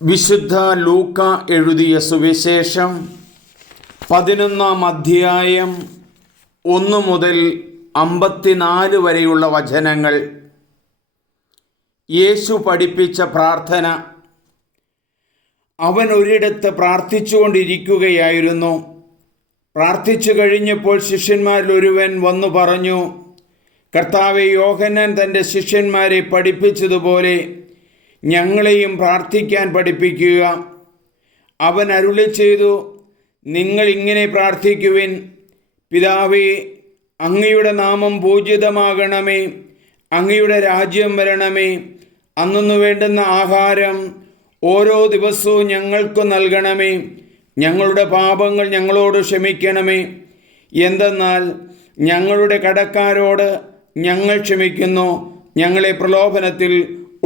വിശുദ്ധ ലൂക്ക എഴുതിയ സുവിശേഷം 11-ാം അധ്യായം 1 മുതൽ 54 വരെയുള്ള വചനങ്ങൾ. യേശു പഠിപ്പിച്ച പ്രാർത്ഥന. അവൻ ഒരിടത്ത് പ്രാർത്ഥിച്ചുകൊണ്ടിരിക്കുകയായിരുന്നു. പ്രാർത്ഥിച്ചു കഴിഞ്ഞപ്പോൾ ശിഷ്യന്മാരിൽ ഒരുവൻ വന്നു പറഞ്ഞു, കർത്താവേ, യോഹന്നാൻ തൻ്റെ ശിഷ്യന്മാരെ പഠിപ്പിച്ചതുപോലെ ഞങ്ങളെയും പ്രാർത്ഥിക്കാൻ പഠിപ്പിക്കുക. അവൻ അരുളി ചെയ്തു, നിങ്ങൾ ഇങ്ങനെ പ്രാർത്ഥിക്കുവിൻ: പിതാവേ, അങ്ങയുടെ നാമം പൂജിതമാകണമേ, അങ്ങയുടെ രാജ്യം വരണമേ, അന്നു വേണ്ടുന്ന ആഹാരം ഓരോ ദിവസവും ഞങ്ങൾക്ക് നൽകണമേ, ഞങ്ങളുടെ പാപങ്ങൾ ഞങ്ങളോട് ക്ഷമിക്കണമേ, എന്തെന്നാൽ ഞങ്ങളുടെ കടക്കാരോട് ഞങ്ങൾ ക്ഷമിക്കുന്നു, ഞങ്ങളെ പ്രലോഭനത്തിൽ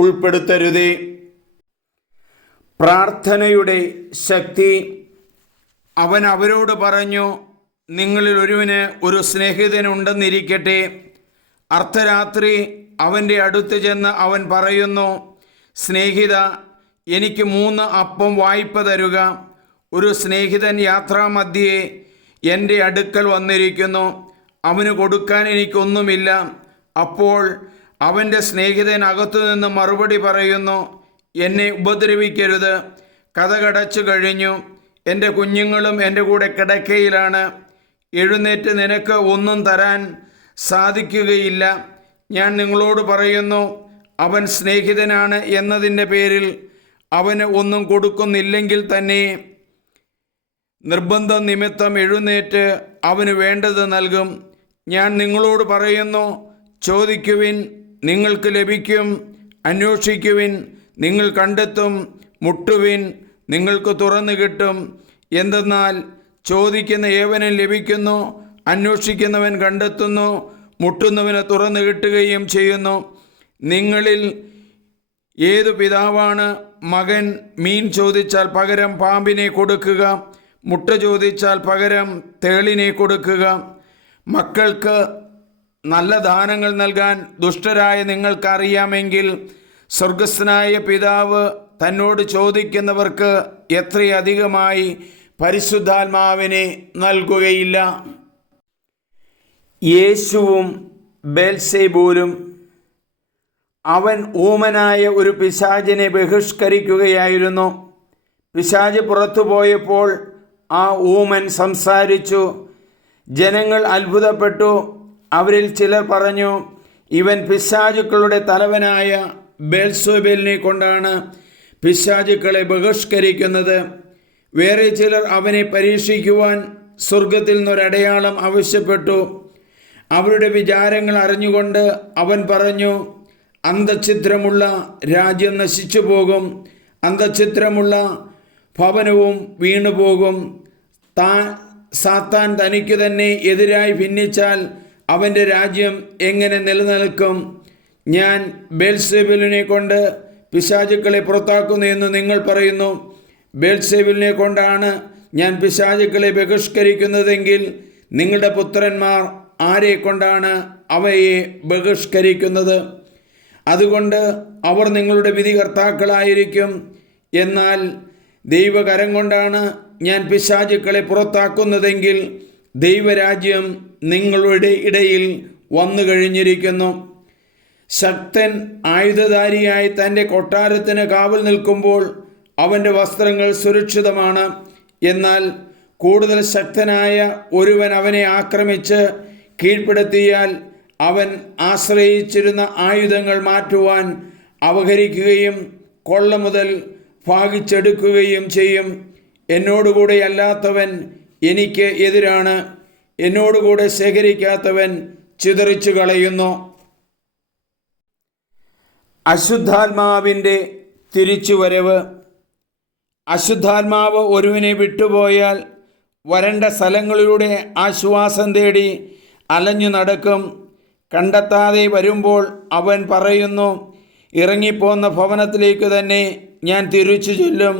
ഉൾപ്പെടുത്തരുതേ. പ്രാർത്ഥനയുടെ ശക്തി. അവൻ അവരോട് പറഞ്ഞു, നിങ്ങളിൽ ഒരുവന് ഒരു സ്നേഹിതനുണ്ടെന്നിരിക്കട്ടെ. അർദ്ധരാത്രി അവൻ്റെ അടുത്ത് ചെന്ന് അവൻ പറയുന്നു, സ്നേഹിത, എനിക്ക് 3 അപ്പം വായ്പ തരുക. ഒരു സ്നേഹിതൻ യാത്രാമധ്യേ എൻ്റെ അടുക്കൽ വന്നിരിക്കുന്നു, അവന് കൊടുക്കാൻ എനിക്കൊന്നുമില്ല. അപ്പോൾ അവൻ്റെ സ്നേഹിതൻ അകത്തുനിന്ന് മറുപടി പറയുന്നു, എന്നെ ഉപദ്രവിക്കരുത്, കതകടച്ചു കഴിഞ്ഞു, എൻ്റെ കുഞ്ഞുങ്ങളും എൻ്റെ കൂടെ കിടക്കയിലാണ്, എഴുന്നേറ്റ് നിനക്ക് ഒന്നും തരാൻ സാധിക്കുകയില്ല. ഞാൻ നിങ്ങളോട് പറയുന്നു, അവൻ സ്നേഹിതനാണ് എന്നതിൻ്റെ പേരിൽ അവന് ഒന്നും കൊടുക്കുന്നില്ലെങ്കിൽ തന്നെ നിർബന്ധ നിമിത്തം എഴുന്നേറ്റ് അവന് വേണ്ടത് നൽകും. ഞാൻ നിങ്ങളോട് പറയുന്നു, ചോദിക്കുവിൻ, നിങ്ങൾക്ക് ലഭിക്കും, അന്വേഷിക്കുവിൻ, നിങ്ങൾ കണ്ടെത്തും, മുട്ടുവിൻ, നിങ്ങൾക്ക് തുറന്നു കിട്ടും. എന്തെന്നാൽ ചോദിക്കുന്ന ഏവനും ലഭിക്കുന്നു, അന്വേഷിക്കുന്നവൻ കണ്ടെത്തുന്നു, മുട്ടുന്നവന് തുറന്നു കിട്ടുകയും ചെയ്യുന്നു. നിങ്ങളിൽ ഏതു പിതാവാണ് മകൻ മീൻ ചോദിച്ചാൽ പകരം പാമ്പിനെ കൊടുക്കുക, മുട്ട ചോദിച്ചാൽ പകരം തേളിനെ കൊടുക്കുക? മക്കൾക്ക് നല്ല ദാനങ്ങൾ നൽകാൻ ദുഷ്ടരായ നിങ്ങൾക്കറിയാമെങ്കിൽ സ്വർഗസ്ഥനായ പിതാവ് തന്നോട് ചോദിക്കുന്നവർക്ക് എത്രയധികമായി പരിശുദ്ധാത്മാവിനെ നൽകുകയില്ല. യേശുവും ബേൽസെബൂലും. അവൻ ഊമനായ ഒരു പിശാചിനെ ബഹിഷ്കരിക്കുകയായിരുന്നു. പിശാച് പുറത്തു പോയപ്പോൾ ആ ഊമൻ സംസാരിച്ചു. ജനങ്ങൾ അത്ഭുതപ്പെട്ടു. അവരിൽ ചിലർ പറഞ്ഞു, ഇവൻ പിശാചുക്കളുടെ തലവനായ ബേൽസെബൂലിനെ കൊണ്ടാണ് പിശാചുക്കളെ ബഹിഷ്കരിക്കുന്നത്. വേറെ ചിലർ അവനെ പരീക്ഷിക്കുവാൻ സ്വർഗത്തിൽ നിന്നൊരടയാളം ആവശ്യപ്പെട്ടു. അവരുടെ വിചാരങ്ങൾ അറിഞ്ഞുകൊണ്ട് അവൻ പറഞ്ഞു, അന്തഛിദ്രമുള്ള രാജ്യം നശിച്ചു പോകും, അന്തഛിദ്രമുള്ള ഭവനവും വീണുപോകും. സാത്താൻ തനിക്ക് തന്നെ എതിരായി ഭിന്നിച്ചാൽ അവൻ്റെ രാജ്യം എങ്ങനെ നിലനിൽക്കും? ഞാൻ ബേൽസെബൂലിനെ കൊണ്ട് പിശാചുക്കളെ പുറത്താക്കുന്നു എന്ന് നിങ്ങൾ പറയുന്നു. ബേൽസെബൂലിനെ കൊണ്ടാണ് ഞാൻ പിശാചുക്കളെ ബഹിഷ്കരിക്കുന്നതെങ്കിൽ നിങ്ങളുടെ പുത്രന്മാർ ആരെ കൊണ്ടാണ് അവയെ ബഹിഷ്കരിക്കുന്നത്? അതുകൊണ്ട് അവർ നിങ്ങളുടെ വിധികർത്താക്കളായിരിക്കും. എന്നാൽ ദൈവകരം കൊണ്ടാണ് ഞാൻ പിശാചുക്കളെ പുറത്താക്കുന്നതെങ്കിൽ ദൈവരാജ്യം നിങ്ങളുടെ ഇടയിൽ വന്നു കഴിഞ്ഞിരിക്കുന്നു. ശക്തൻ ആയുധധാരിയായി തൻ്റെ കൊട്ടാരത്തിന് കാവൽ നിൽക്കുമ്പോൾ അവൻ്റെ വസ്ത്രങ്ങൾ സുരക്ഷിതമാണ്. എന്നാൽ കൂടുതൽ ശക്തനായ ഒരുവൻ അവനെ ആക്രമിച്ച് കീഴ്പ്പെടുത്തിയാൽ അവൻ ആശ്രയിച്ചിരുന്ന ആയുധങ്ങൾ മാറ്റുവാൻ അപഹരിക്കുകയും കൊള്ള മുതൽ ഭാഗിച്ചെടുക്കുകയും ചെയ്യും. എന്നോടുകൂടെ അല്ലാത്തവൻ എനിക്ക് എതിരാണ്, എന്നോടുകൂടെ ശേഖരിക്കാത്തവൻ ചിതറിച്ചു കളയുന്നു. അശുദ്ധാത്മാവിൻ്റെ തിരിച്ചുവരവ്. അശുദ്ധാത്മാവ് ഒരുവനെ വിട്ടുപോയാൽ വരണ്ട സ്ഥലങ്ങളിലൂടെ ആശ്വാസം തേടി അലഞ്ഞു നടക്കും. കണ്ടെത്താതെ വരുമ്പോൾ അവൻ പറയുന്നു, ഇറങ്ങിപ്പോന്ന ഭവനത്തിലേക്ക് തന്നെ ഞാൻ തിരിച്ചു ചെല്ലും.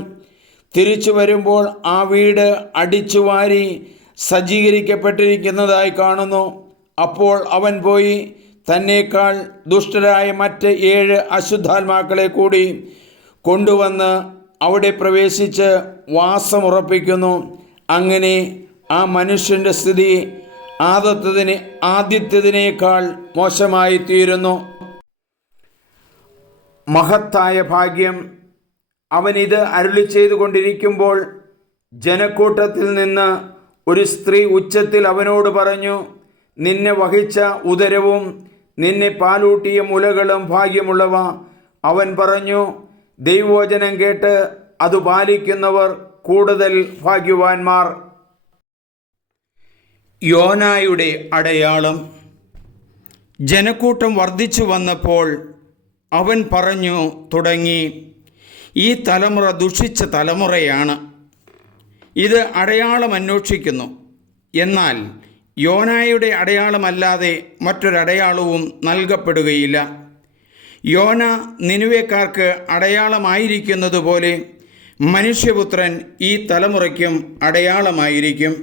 തിരിച്ചു വരുമ്പോൾ ആ വീട് അടിച്ചു വാരി സജ്ജീകരിക്കപ്പെട്ടിരിക്കുന്നതായി കാണുന്നു. അപ്പോൾ അവൻ പോയി തന്നേക്കാൾ ദുഷ്ടരായ മറ്റ് 7 അശുദ്ധാത്മാക്കളെ കൂടി കൊണ്ടുവന്ന് അവിടെ പ്രവേശിച്ച് വാസമുറപ്പിക്കുന്നു. അങ്ങനെ ആ മനുഷ്യൻ്റെ സ്ഥിതി ആദ്യത്തേതിനേക്കാൾ മോശമായി തീരുന്നു. മഹത്തായ ഭാഗ്യം! അവനിത് അരുളി ചെയ്തുകൊണ്ടിരിക്കുമ്പോൾ ജനക്കൂട്ടത്തിൽ നിന്ന് ഒരു സ്ത്രീ ഉച്ചത്തിൽ അവനോട് പറഞ്ഞു, നിന്നെ വഹിച്ച ഉദരവും നിന്നെ പാലൂട്ടിയ മുലകളും ഭാഗ്യമുള്ളവ. അവൻ പറഞ്ഞു, ദൈവവചനം കേട്ട് അത് പാലിക്കുന്നവർ കൂടുതൽ ഭാഗ്യവാന്മാർ. യോനായുടെ അടയാളം. ജനക്കൂട്ടം വർദ്ധിച്ചു വന്നപ്പോൾ അവൻ പറഞ്ഞു തുടങ്ങി, ഈ തലമുറ ദുഷിച്ച തലമുറയാണ്. ഇത് അടയാളം അന്വേഷിക്കുന്നു. എന്നാൽ യോനായുടെ അടയാളമല്ലാതെ മറ്റൊരടയാളവും നൽകപ്പെടുകയില്ല. യോന നിനിവേക്കാർക്ക് അടയാളമായിരിക്കുന്നത് പോലെ മനുഷ്യപുത്രൻ ഈ തലമുറയ്ക്കും അടയാളമായിരിക്കും.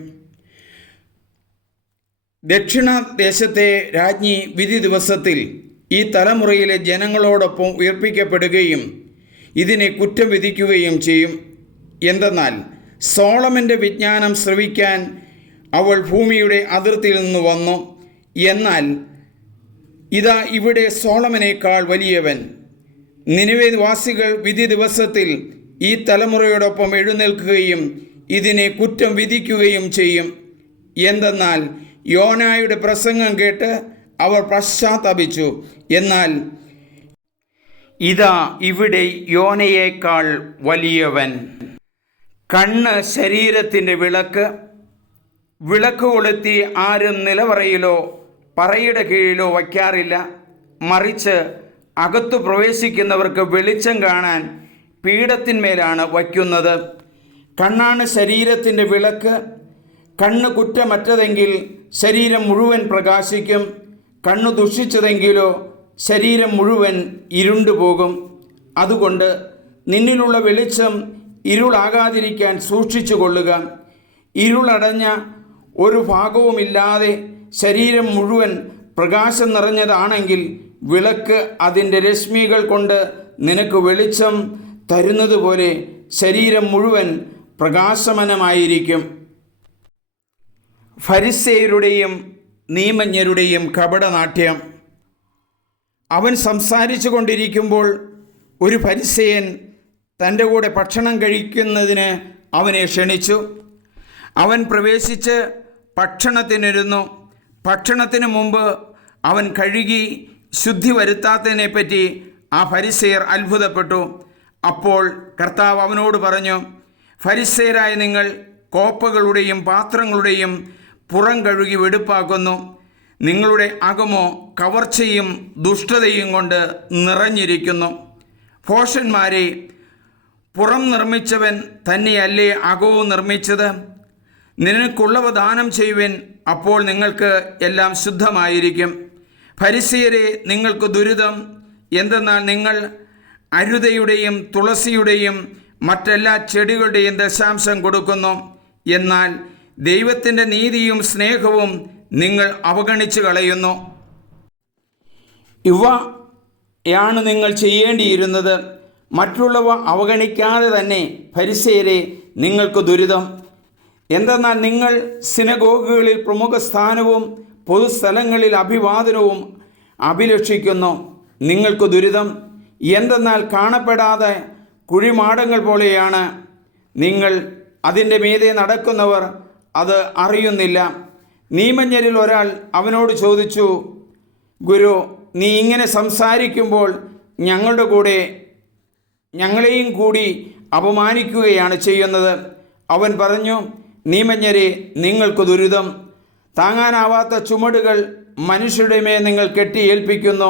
ദക്ഷിണദേശത്തെ രാജ്ഞി വിധി ദിവസത്തിൽ ഈ തലമുറയിലെ ജനങ്ങളോടൊപ്പം ഉയർപ്പിക്കപ്പെടുകയും ഇതിനെ കുറ്റം വിധിക്കുകയും ചെയ്യും. എന്തെന്നാൽ സോളമൻ്റെ വിജ്ഞാനം ശ്രവിക്കാൻ അവൾ ഭൂമിയുടെ അതിർത്തിയിൽ നിന്ന് വന്നു. എന്നാൽ ഇതാ ഇവിടെ സോളമനേക്കാൾ വലിയവൻ. നിനിവേവാസികൾ വിധി ദിവസത്തിൽ ഈ തലമുറയോടൊപ്പം എഴുന്നേൽക്കുകയും ഇതിനെ കുറ്റം വിധിക്കുകയും ചെയ്യും. എന്തെന്നാൽ യോനായുടെ പ്രസംഗം കേട്ട് അവർ പശ്ചാത്തപിച്ചു. എന്നാൽ ഇതാ ഇവിടെ യോനയേക്കാൾ വലിയവൻ. കണ്ണ് ശരീരത്തിൻ്റെ വിളക്ക്. വിളക്ക് കൊളുത്തി ആരും നിലവറയിലോ പറയുടെ കീഴിലോ വയ്ക്കാറില്ല. മറിച്ച് അകത്തു പ്രവേശിക്കുന്നവർക്ക് വെളിച്ചം കാണാൻ പീഠത്തിന്മേലാണ് വയ്ക്കുന്നത്. കണ്ണാണ് ശരീരത്തിൻ്റെ വിളക്ക്. കണ്ണ് കുറ്റമറ്റതെങ്കിൽ ശരീരം മുഴുവൻ പ്രകാശിക്കും. കണ്ണു ദുഷിച്ചതെങ്കിലോ ശരീരം മുഴുവൻ ഇരുണ്ടുപോകും. അതുകൊണ്ട് നിന്നിലുള്ള വെളിച്ചം ഇരുളാകാതിരിക്കാൻ സൂക്ഷിച്ചു കൊള്ളുക. ഇരുളടഞ്ഞ ഒരു ഭാഗവുമില്ലാതെ ശരീരം മുഴുവൻ പ്രകാശം നിറഞ്ഞതാണെങ്കിൽ വിളക്ക് അതിൻ്റെ രശ്മികൾ കൊണ്ട് നിനക്ക് വെളിച്ചം തരുന്നതുപോലെ ശരീരം മുഴുവൻ പ്രകാശമനമായിരിക്കും. ഫരിസേയരുടെയും നിയമജ്ഞരുടെയും കപടനാട്യം. അവൻ സംസാരിച്ചു കൊണ്ടിരിക്കുമ്പോൾ ഒരു ഫരിസേയൻ തൻ്റെ കൂടെ ഭക്ഷണം കഴിക്കുന്നതിന് അവനെ ക്ഷണിച്ചു. അവൻ പ്രവേശിച്ച് ഭക്ഷണത്തിനിരുന്നു. ഭക്ഷണത്തിന് മുമ്പ് അവൻ കഴുകി ശുദ്ധി വരുത്താത്തതിനെപ്പറ്റി ആ ഫരിസേയർ അത്ഭുതപ്പെട്ടു. അപ്പോൾ കർത്താവ് അവനോട് പറഞ്ഞു, ഫരിസേയരായ നിങ്ങൾ കോപ്പകളുടെയും പാത്രങ്ങളുടെയും പുറം കഴുകി വെടുപ്പാക്കുന്നു. നിങ്ങളുടെ അകമോ കവർച്ചയും ദുഷ്ടതയും കൊണ്ട് നിറഞ്ഞിരിക്കുന്നു. ഭോഷന്മാരെ, പുറം നിർമ്മിച്ചവൻ തന്നെയല്ലേ അകവും നിർമ്മിച്ചത്? നിനക്കുള്ളവ ദാനം ചെയ്യുവൻ, അപ്പോൾ നിങ്ങൾക്ക് എല്ലാം ശുദ്ധമായിരിക്കും. ഫരിസേയരെ, നിങ്ങൾക്ക് ദുരിതം! എന്തെന്നാൽ നിങ്ങൾ അരുതയുടെയും തുളസിയുടെയും മറ്റെല്ലാ ചെടികളുടെയും ദശാംശം കൊടുക്കുന്നു. എന്നാൽ ദൈവത്തിൻ്റെ നീതിയും സ്നേഹവും നിങ്ങൾ അവഗണിച്ചു കളയുന്നു. ഇവയാണ് നിങ്ങൾ ചെയ്യേണ്ടിയിരുന്നത്. മറ്റുള്ളവ അവഗണിക്കാതെ തന്നെ ഫരിസേയരെ, നിങ്ങൾക്ക് ദുരിതം! എന്തെന്നാൽ നിങ്ങൾ സിനഗോഗുകളിൽ പ്രമുഖ സ്ഥാനവും പൊതുസ്ഥലങ്ങളിൽ അഭിവാദനവും അഭിലഷിക്കുന്നു. നിങ്ങൾക്ക് ദുരിതം! എന്തെന്നാൽ കാണപ്പെടാതെ കുഴിമാടങ്ങൾ പോലെയാണ് നിങ്ങൾ. അതിൻ്റെ മീതെ നടക്കുന്നവർ അത് അറിയുന്നില്ല. നിയമജ്ഞരിൽ ഒരാൾ അവനോട് ചോദിച്ചു, ഗുരു, നീ ഇങ്ങനെ സംസാരിക്കുമ്പോൾ ഞങ്ങളെയും കൂടി അപമാനിക്കുകയാണ് ചെയ്യുന്നത്. അവൻ പറഞ്ഞു, നിയമജ്ഞരെ, നിങ്ങൾക്ക് ദുരിതം! താങ്ങാനാവാത്ത ചുമടുകൾ മനുഷ്യരുടെ മേൽ നിങ്ങൾ കെട്ടി ഏൽപ്പിക്കുന്നു.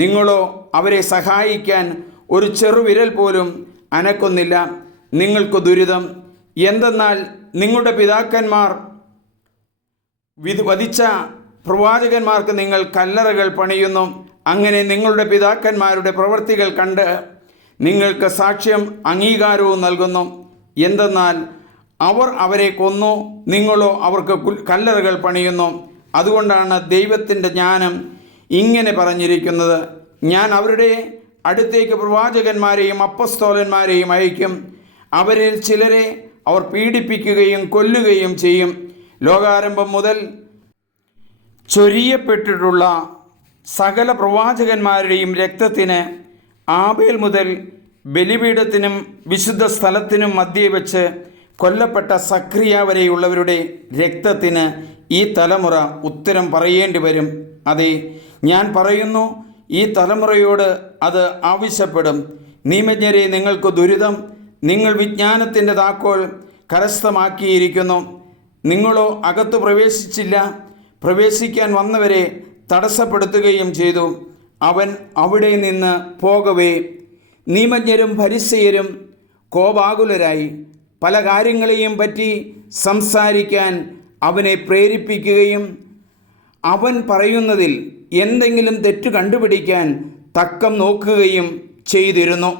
നിങ്ങളോ അവരെ സഹായിക്കാൻ ഒരു ചെറുവിരൽ പോലും അനക്കുന്നില്ല. നിങ്ങൾക്ക് ദുരിതം! എന്തെന്നാൽ നിങ്ങളുടെ പിതാക്കന്മാർ വധിച്ച പ്രവാചകന്മാർക്ക് നിങ്ങൾ കല്ലറകൾ പണിയുന്നു. അങ്ങനെ നിങ്ങളുടെ പിതാക്കന്മാരുടെ പ്രവൃത്തികൾ കണ്ട് നിങ്ങൾക്ക് സാക്ഷ്യം അംഗീകാരവും നൽകുന്നു. എന്തെന്നാൽ അവർ അവരെ കൊന്നു, നിങ്ങളോ അവർക്ക് കല്ലറകൾ പണിയുന്നു. അതുകൊണ്ടാണ് ദൈവത്തിൻ്റെ ജ്ഞാനം ഇങ്ങനെ പറഞ്ഞിരിക്കുന്നത്, ഞാൻ അവരുടെ അടുത്തേക്ക് പ്രവാചകന്മാരെയും അപ്പസ്തോലന്മാരെയും അയക്കും. അവരിൽ ചിലരെ അവർ പീഡിപ്പിക്കുകയും കൊല്ലുകയും ചെയ്യും. ലോകാരംഭം മുതൽ ചൊരിയപ്പെട്ടിട്ടുള്ള സകല പ്രവാചകന്മാരുടെയും രക്തത്തിന് ആബേൽ മുതൽ ബലിപീഠത്തിനും വിശുദ്ധ സ്ഥലത്തിനും മധ്യേ വെച്ച് കൊല്ലപ്പെട്ട സക്രിയ വരെയുള്ളവരുടെ രക്തത്തിന് ഈ തലമുറ ഉത്തരം പറയേണ്ടി വരും. അതെ, ഞാൻ പറയുന്നു, ഈ തലമുറയോട് അത് ആവശ്യപ്പെടും. നിയമജ്ഞരെ, നിങ്ങൾക്ക് ദുരിതം! നിങ്ങൾ വിജ്ഞാനത്തിൻ്റെ താക്കോൽ കരസ്ഥമാക്കിയിരിക്കുന്നു. നിങ്ങളോ അകത്തു പ്രവേശിച്ചില്ല. പ്രവേശിക്കാൻ വന്നവരെ തടസ്സപ്പെടുത്തുകയും ചെയ്തു. അവൻ അവിടെ നിന്ന് പോകവേ നിയമജ്ഞരും ഫരിസേയരും കോപാകുലരായി പല കാര്യങ്ങളെയും പറ്റി സംസാരിക്കാൻ അവനെ പ്രേരിപ്പിക്കുകയും അവൻ പറയുന്നതിൽ എന്തെങ്കിലും തെറ്റ് കണ്ടുപിടിക്കാൻ തക്കം നോക്കുകയും ചെയ്തിരുന്നു.